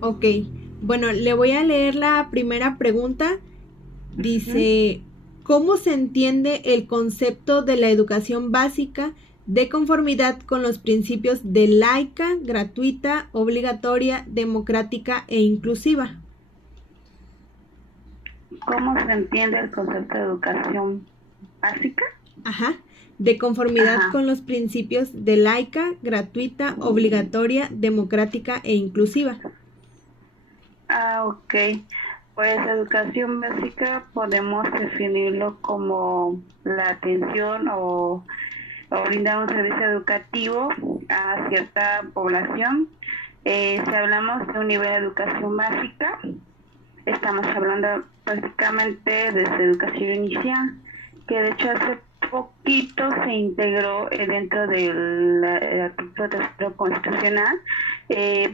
Ok, bueno, le voy a leer la primera pregunta. Ujú. Dice, ¿cómo se entiende el concepto de la educación básica de conformidad con los principios de laica, gratuita, obligatoria, democrática e inclusiva? ¿Cómo se entiende el concepto de educación básica? Ajá, de conformidad Ajá. con los principios de laica, gratuita, obligatoria, democrática e inclusiva. Ok. Pues educación básica podemos definirlo como la atención o brindar un servicio educativo a cierta población. Si hablamos de un nivel de educación básica, estamos hablando prácticamente desde educación inicial, que de hecho hace poquito se integró dentro del artículo tercero constitucional,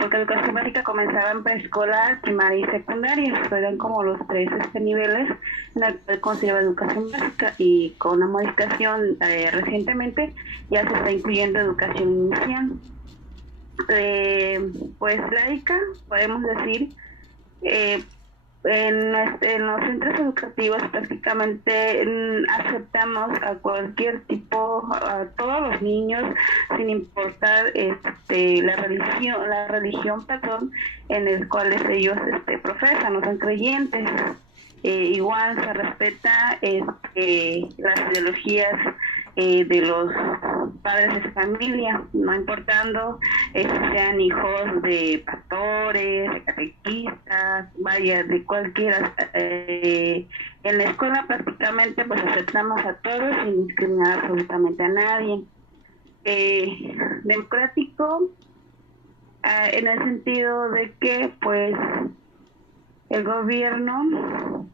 porque educación básica comenzaba en preescolar, primaria y secundaria, eran como los tres niveles en el que consideraba educación básica, y con una modificación recientemente ya se está incluyendo educación inicial. Eh, pues laica, podemos decir, eh, en los centros educativos prácticamente aceptamos a cualquier tipo, a todos los niños, sin importar la religión, perdón, en el cual ellos profesan, no son creyentes. Igual se respeta las ideologías de los padres de familia, no importando si sean hijos de pastores, de catequistas, vaya, de cualquiera. En la escuela prácticamente pues aceptamos a todos sin discriminar absolutamente a nadie. Democrático, en el sentido de que pues el gobierno,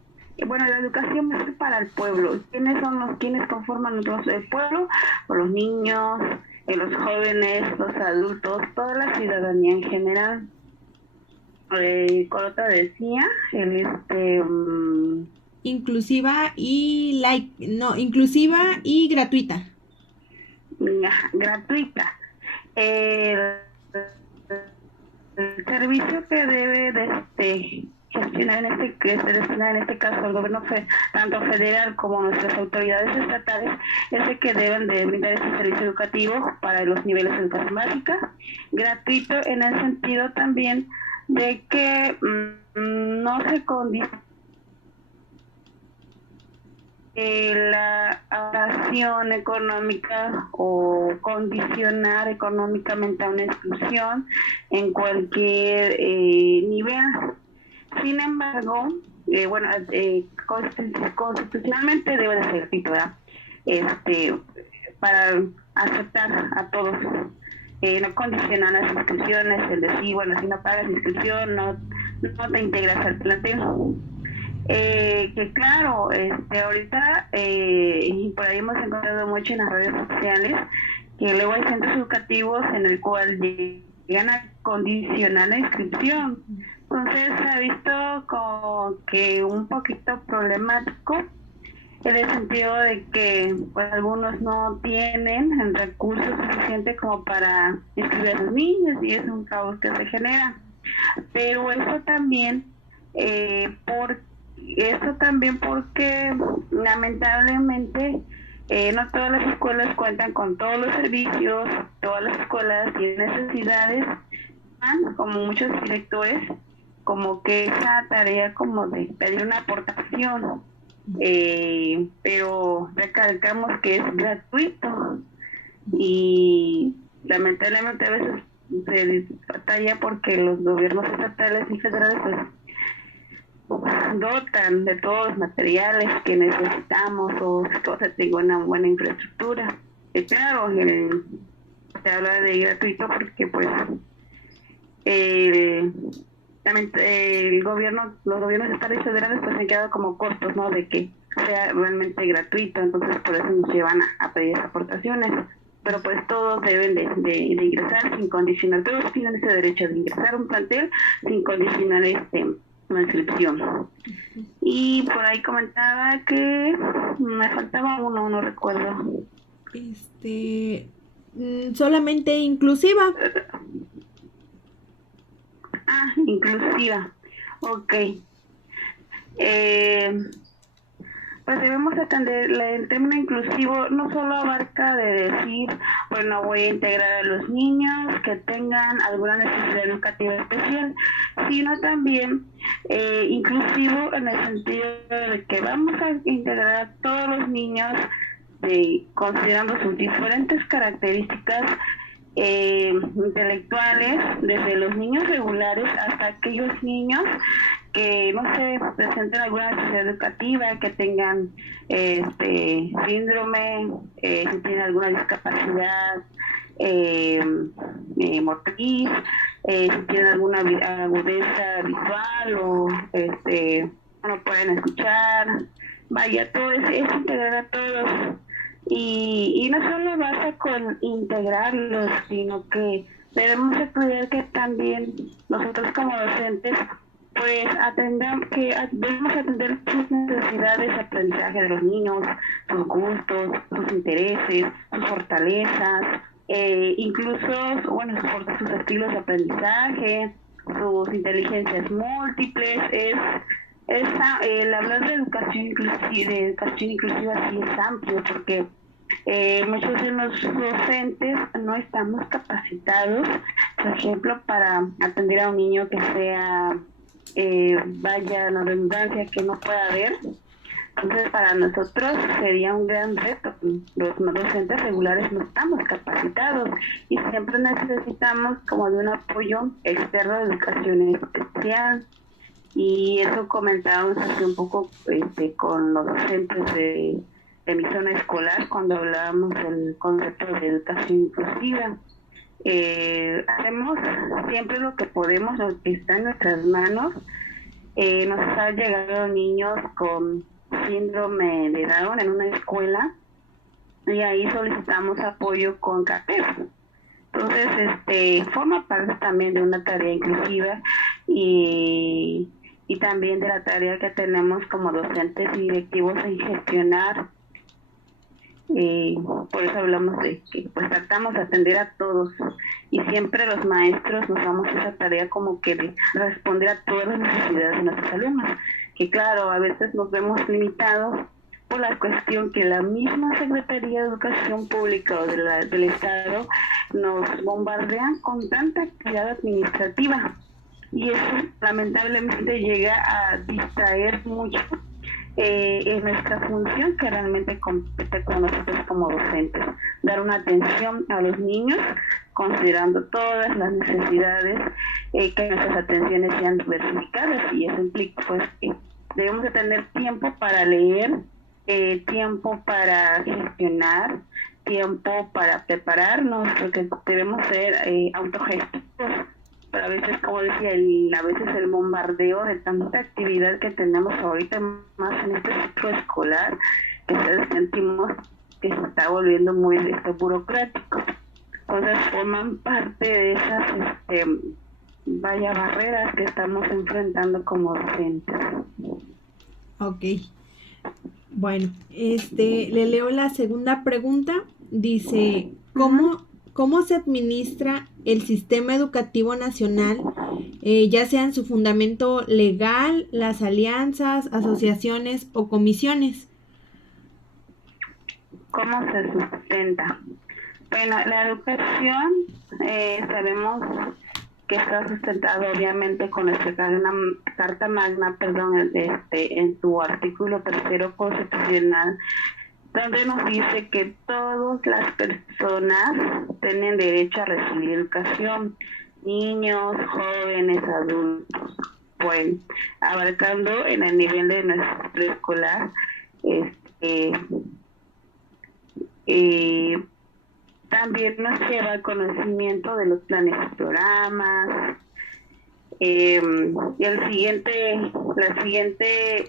bueno, la educación es para el pueblo. ¿Quiénes son quienes conforman el pueblo? Pues los niños, los jóvenes, los adultos, toda la ciudadanía en general. Corota decía, el Inclusiva y no, inclusiva y gratuita. gratuita. El, el servicio que debe de gestionar que se destina en este caso el gobierno tanto federal como nuestras autoridades estatales, es el que deben de brindar ese servicio educativo para los niveles de educación básica, gratuito en el sentido también de que no se condiciona la adaptación económica o condicionar económicamente a una exclusión en cualquier nivel. Sin embargo, bueno, constitucionalmente debe de ser gratuito, ¿verdad? Este, para aceptar a todos, no condicionar las inscripciones, el decir, bueno, si no pagas inscripción, no te integras al plantel. Que claro, ahorita, y por ahí hemos encontrado mucho en las redes sociales, que luego hay centros educativos en el cual llegan a condicionar la inscripción. Entonces se ha visto como que un poquito problemático en el sentido de que pues algunos no tienen el recurso suficiente como para inscribir a sus niños, y es un caos que se genera. Pero por, eso también porque lamentablemente no todas las escuelas cuentan con todos los servicios, todas las escuelas tienen necesidades, como muchos directores, como que esa tarea como de pedir una aportación, pero recalcamos que es gratuito, y lamentablemente a veces se batalla porque los gobiernos estatales y federales pues dotan de todos los materiales que necesitamos, o se tenga una buena infraestructura. Y claro, se habla de gratuito porque pues el, los gobiernos estatales y federales pues han quedado como cortos, ¿no? De que sea realmente gratuito, entonces por eso nos llevan a pedir aportaciones. Pero pues todos deben de ingresar sin condicionar, todos tienen ese derecho de ingresar a un plantel sin condicionar una inscripción. Y por ahí comentaba que me faltaba uno, no recuerdo. Este, solamente inclusiva. inclusiva. Ok. Pues debemos atender el término inclusivo no solo abarca de decir, bueno, voy a integrar a los niños que tengan alguna necesidad educativa especial, sino también inclusivo en el sentido de que vamos a integrar a todos los niños considerando sus diferentes características intelectuales, desde los niños regulares hasta aquellos niños que no se presenten alguna necesidad educativa, que tengan síndrome, si tienen alguna discapacidad motriz, si tienen alguna agudeza visual o no pueden escuchar. Vaya, todo es integrar a todos. Y no solo basta con integrarlos, sino que debemos de cuidar que también nosotros como docentes pues debemos atender sus necesidades de aprendizaje de los niños, sus gustos, sus intereses, sus fortalezas, incluso bueno, sus estilos de aprendizaje, sus inteligencias múltiples. El hablar de educación inclusiva sí es amplio porque muchos de los docentes no estamos capacitados, por ejemplo, para atender a un niño que sea, vaya la redundancia, que no pueda ver. Entonces, para nosotros sería un gran reto. Los docentes regulares no estamos capacitados y siempre necesitamos como de un apoyo externo de educación especial. Y eso comentábamos hace un poco con los docentes de mi zona escolar cuando hablábamos del concepto de educación inclusiva. Hacemos siempre lo que podemos, lo que está en nuestras manos. Nos han llegado niños con síndrome de Down en una escuela y ahí solicitamos apoyo con CAPES. Entonces, forma parte también de una tarea inclusiva y también de la tarea que tenemos como docentes y directivos en gestionar. Por eso hablamos de que pues tratamos de atender a todos y siempre los maestros nos damos esa tarea como que de responder a todas las necesidades de nuestros alumnos, que claro, a veces nos vemos limitados por la cuestión que la misma Secretaría de Educación Pública o del Estado nos bombardean con tanta actividad administrativa y eso lamentablemente llega a distraer mucho en nuestra función que realmente compete con nosotros como docentes, dar una atención a los niños considerando todas las necesidades, que nuestras atenciones sean diversificadas y eso implica pues que debemos de tener tiempo para leer, tiempo para gestionar, tiempo para prepararnos, porque debemos ser autogestivos. Pero a veces, como decía, a veces el bombardeo de tanta actividad que tenemos ahorita, más en este ciclo escolar, que sentimos que se está volviendo muy burocrático. Entonces forman parte de esas barreras que estamos enfrentando como docentes. Ok. Bueno, le leo la segunda pregunta. Dice, ¿cómo se administra el sistema educativo nacional, ya sea en su fundamento legal, las alianzas, asociaciones o comisiones? ¿Cómo se sustenta? Bueno, la educación sabemos que está sustentado obviamente con nuestra Carta Magna, en su artículo 3 constitucional, donde nos dice que todas las personas tienen derecho a recibir educación, niños, jóvenes, adultos. Bueno, abarcando en el nivel de nuestro preescolar, también nos lleva al conocimiento de los planes y programas. Y la siguiente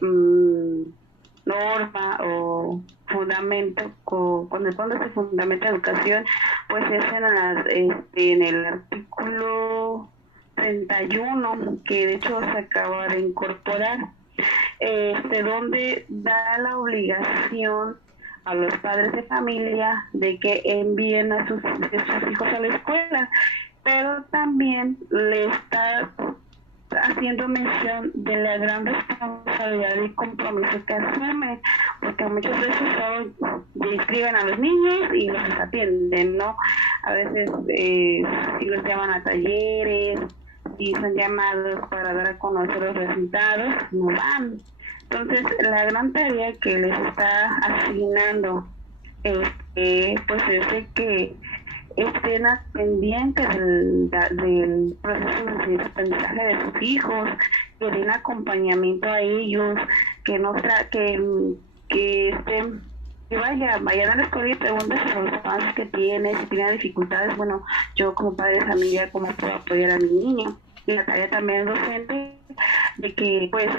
norma o fundamento, cuando se fundamenta educación, pues es en el artículo 31, que de hecho se acaba de incorporar, donde da la obligación a los padres de familia de que envíen a sus hijos a la escuela, pero también le está haciendo mención de la gran responsabilidad y compromiso que asumen, porque muchas veces solo inscriben a los niños y los atienden, ¿no? A veces si los llaman a talleres, si son llamados para dar a conocer los resultados, no van. Entonces, la gran tarea que les está asignando pues es de que estén pendientes del proceso de aprendizaje de sus hijos, que den acompañamiento a ellos, que no que estén, que vayan a la escuela y pregunten sobre los avances que tiene, si tiene dificultades, bueno, yo como padre de familia, cómo puedo apoyar a mi niño. Y la tarea también docente de que pues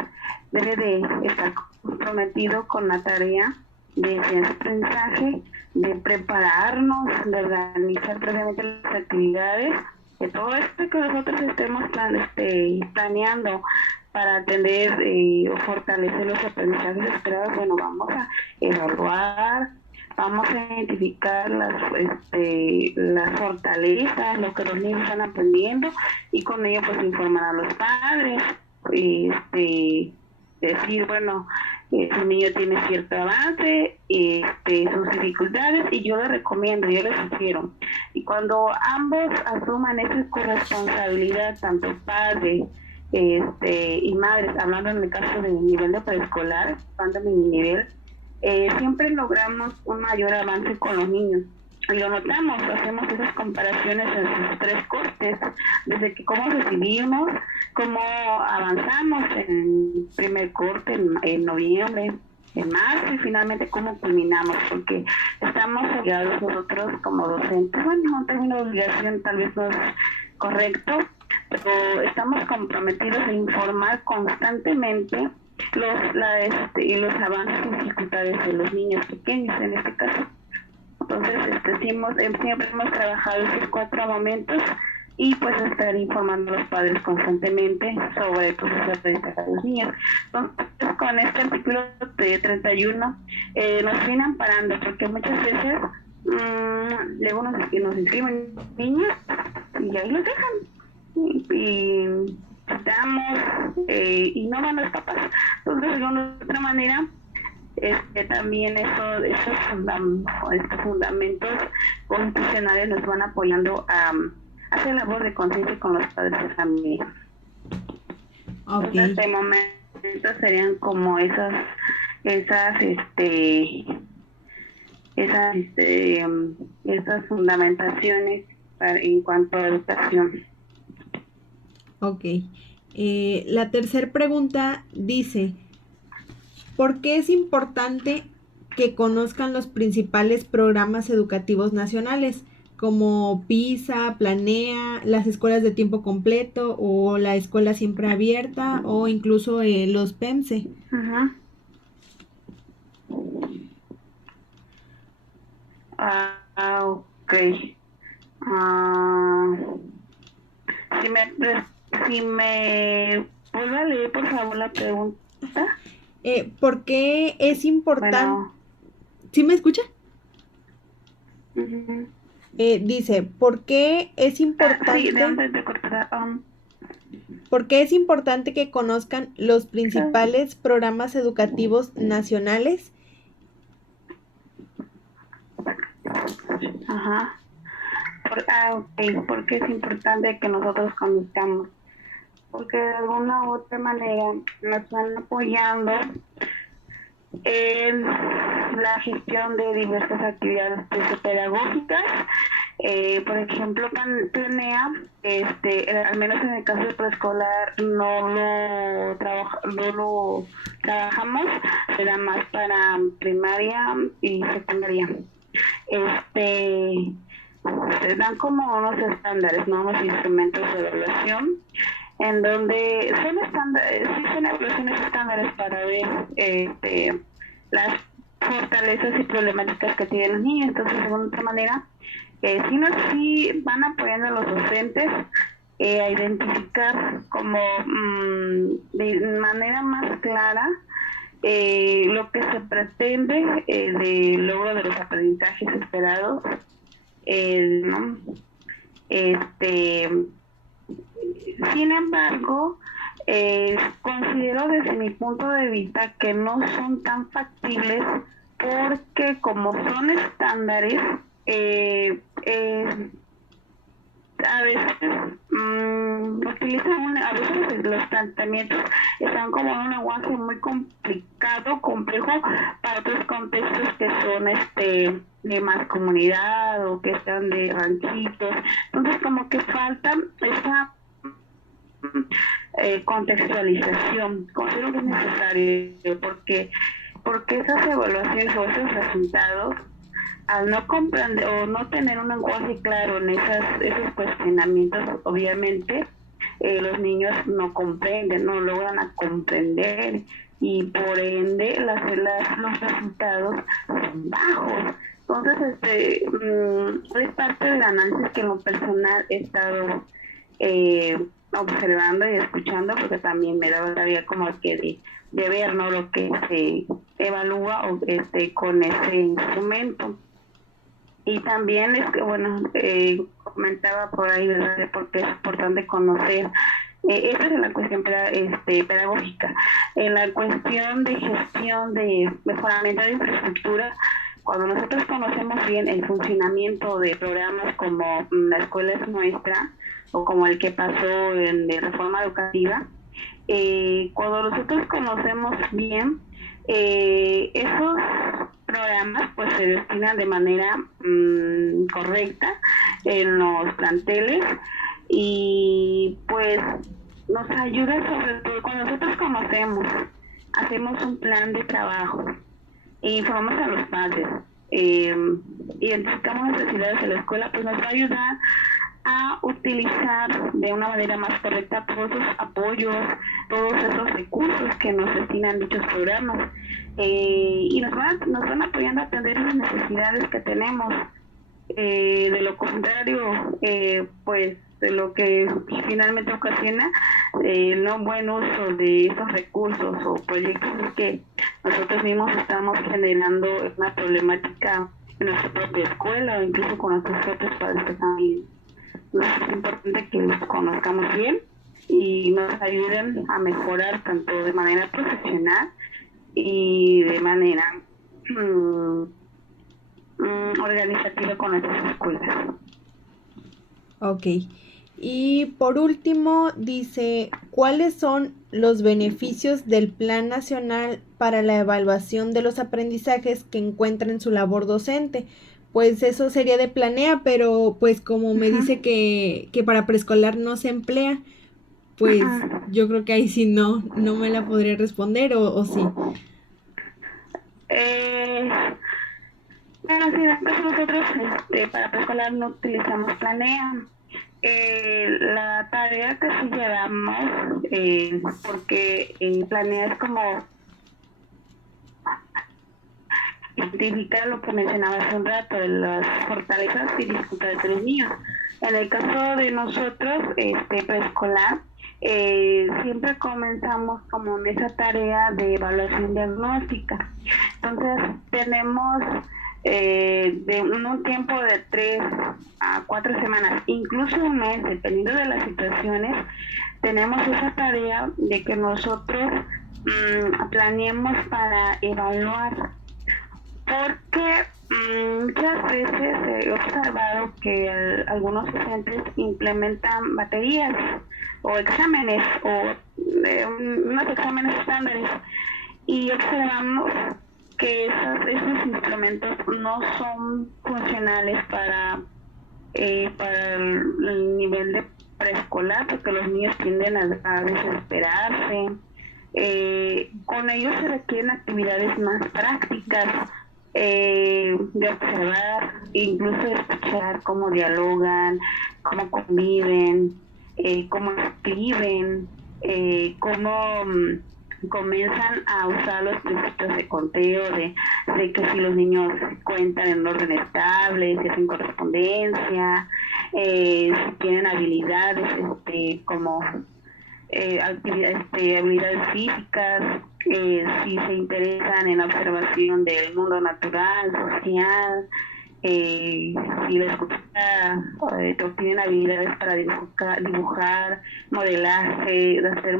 debe de estar comprometido con la tarea de aprendizaje, de prepararnos, de organizar previamente las actividades, de todo esto que nosotros estemos planeando para atender o fortalecer los aprendizajes esperados. Bueno, vamos a evaluar, vamos a identificar las fortalezas, lo que los niños están aprendiendo, y con ello pues informar a los padres, decir, bueno, su niño tiene cierto avance, sus dificultades, y yo le recomiendo, yo le sugiero. Y cuando ambos asuman esa corresponsabilidad, tanto padres y madres, hablando en el caso del nivel de preescolar, hablando de mi nivel, siempre logramos un mayor avance con los niños. Y lo notamos, hacemos esas comparaciones en sus tres cortes, desde que cómo recibimos, cómo avanzamos en primer corte, en noviembre, en marzo, y finalmente cómo culminamos, porque estamos obligados nosotros como docentes, bueno, un término de obligación tal vez no es correcto, pero estamos comprometidos a informar constantemente los avances y dificultades de los niños pequeños en este caso. Entonces, siempre hemos trabajado esos 4 momentos, y pues estar informando a los padres constantemente sobre el proceso de aprendizaje de los niños. Entonces, con este artículo de 31 nos vienen amparando, porque muchas veces luego nos inscriben niños y ahí los dejan. Y damos y no van los papás. Entonces, de alguna otra manera, también estos fundamentos constitucionales nos van apoyando a hacer labor de conciencia con los padres de familia. Okay. Entonces, de momento serían como esas fundamentaciones en cuanto a educación. Ok. La tercera pregunta dice: ¿por qué es importante que conozcan los principales programas educativos nacionales, como PISA, Planea, las escuelas de tiempo completo o la escuela siempre abierta, o incluso los PEMSE? Uh-huh. Ok. Si me vuelve a leer, por favor, la pregunta. ¿Por qué es importante? Bueno. ¿Sí me escucha? Uh-huh. Dice, ¿por qué es importante? Sí, de dónde te cortará. ¿Por qué es importante que conozcan los principales programas educativos nacionales? Ajá. Ok. ¿Por qué es importante que nosotros conozcamos? Porque de alguna u otra manera nos van apoyando en la gestión de diversas actividades pedagógicas. Por ejemplo, Planea, al menos en el caso de preescolar, no lo trabajamos, será más para primaria y secundaria. Se dan como unos estándares, ¿no? Unos instrumentos de evaluación, en donde son evaluaciones estándares para ver las fortalezas y problemáticas que tienen los niños. Entonces, de alguna otra manera, sí van apoyando a los docentes a identificar como de manera más clara lo que se pretende del logro de los aprendizajes esperados, ¿no? Sin embargo, Considero desde mi punto de vista que no son tan factibles porque como son estándares, eh, eh, a veces a veces los planteamientos están como en un lenguaje muy complicado, complejo para otros contextos que son de más comunidad o que están de ranchitos. Entonces como que falta esa contextualización. Considero que es necesario porque esas evaluaciones o esos resultados al no comprender o no tener un lenguaje claro en esos cuestionamientos, obviamente los niños no comprenden, no logran a comprender y por ende los resultados son bajos. Entonces, es parte del análisis que en lo personal he estado observando y escuchando, porque también me daba todavía como que de ver, ¿no?, lo que se evalúa o con ese instrumento. Y también es que, bueno, comentaba por ahí, ¿verdad?, de por qué es importante conocer. Esa es en la cuestión pedagógica. En la cuestión de gestión, de mejoramiento de infraestructura, cuando nosotros conocemos bien el funcionamiento de programas como La Escuela es Nuestra o como el que pasó de reforma educativa, cuando nosotros conocemos bien esos programas, pues se destinan de manera correcta en los planteles y pues nos ayuda sobre todo cuando nosotros conocemos, hacemos un plan de trabajo e informamos a los padres, eh, identificamos las necesidades de la escuela, pues nos va a ayudar a utilizar de una manera más correcta todos esos apoyos, todos esos recursos que nos destinan dichos programas, y nos van apoyando a atender las necesidades que tenemos. De lo contrario, pues de lo que finalmente ocasiona el no buen uso de estos recursos o proyectos es que nosotros mismos estamos generando una problemática en nuestra propia escuela o incluso con nuestros propios padres que también. Es importante que los conozcamos bien y nos ayuden a mejorar tanto de manera profesional y de manera organizativa con nuestras escuelas. Ok. Y por último, dice, ¿cuáles son los beneficios del Plan Nacional para la Evaluación de los Aprendizajes que encuentra en su labor docente? Pues eso sería de Planea, pero pues como me dice que para preescolar no se emplea, pues yo creo que ahí sí no me la podría responder o sí. Bueno, sí, después nosotros para preescolar no utilizamos Planea. La tarea que sí llevamos, porque Planea es como identificar lo que mencionaba hace un rato, de las fortalezas y dificultades de los niños. En el caso de nosotros, preescolar, siempre comenzamos como en esa tarea de evaluación diagnóstica. Entonces, tenemos de un tiempo de 3 a 4 semanas, incluso un mes, dependiendo de las situaciones, tenemos esa tarea de que nosotros planeemos para evaluar, porque muchas veces he observado que algunos docentes implementan baterías o exámenes o unos exámenes estándares y observamos que esos instrumentos no son funcionales para el nivel de preescolar, porque los niños tienden a desesperarse. Con ellos se requieren actividades más prácticas, de observar, incluso de escuchar cómo dialogan, cómo conviven, cómo escriben, cómo comienzan a usar los principios de conteo, de que si los niños cuentan en orden estable, si hacen correspondencia, si tienen habilidades como habilidades físicas, si se interesan en la observación del mundo natural, social, si les gusta o tienen habilidades para dibujar, modelaje, de hacer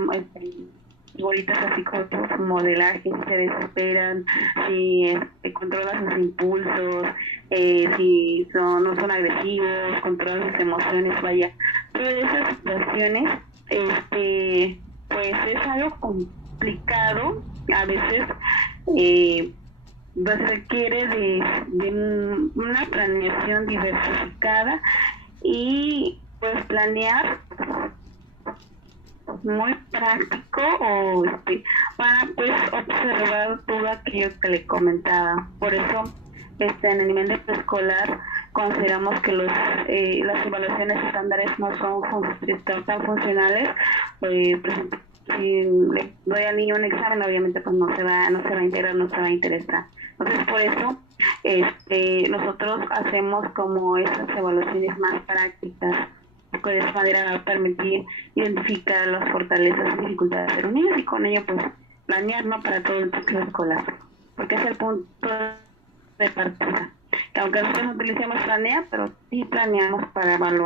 bolitas así como tipo modelaje, si se desesperan, si controlan sus impulsos, si no son agresivos, controlan sus emociones, vaya, todas esas situaciones, pues es algo complicado, a veces eh, pues requiere de una planeación diversificada y pues planear muy práctico o para pues observar todo aquello que le comentaba. Por eso en el nivel de preescolar consideramos que las evaluaciones estándares no son tan funcionales. Por ejemplo, si le doy al niño un examen, obviamente pues no se va a integrar, no se va a interesar. Entonces por eso nosotros hacemos como esas evaluaciones más prácticas, que de esa manera va a permitir identificar las fortalezas y dificultades de los niños y con ello pues planear, ¿no?, para todo el ciclo escolar, porque es el punto de partida, que aunque nosotros no utilicemos planea, pero sí planeamos para evaluar.